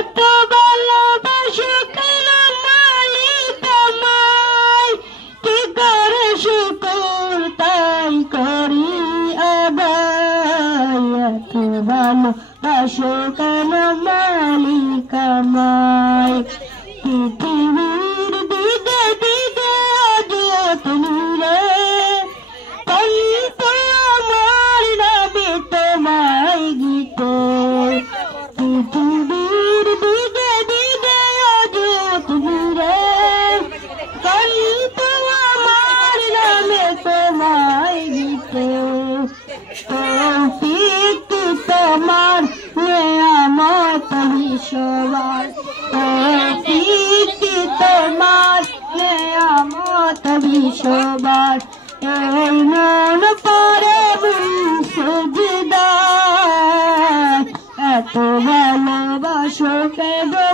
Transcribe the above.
এত ভালোবাসো কেন মালিক আমায়, কি করে শুকর তাই করি আদায়। এত ভালোবাসো কেন মালিক আমায়, পৃথিবীর দিকে দিকে অযত নীরে, কণ্ঠ আমার নামে তোমায় গীতে। পৃথিবীর দিকে দিকে অযত নীরে, কণ্ঠ আমার নামে তোমায় গীতে। তৌফিক তোমার নেয়ামত বিশ্ববার, তৌফিক তোমার নেয়ামত বিশ্ববার। এই মন পরে সুজদা, এত ভালোবাসো কে গো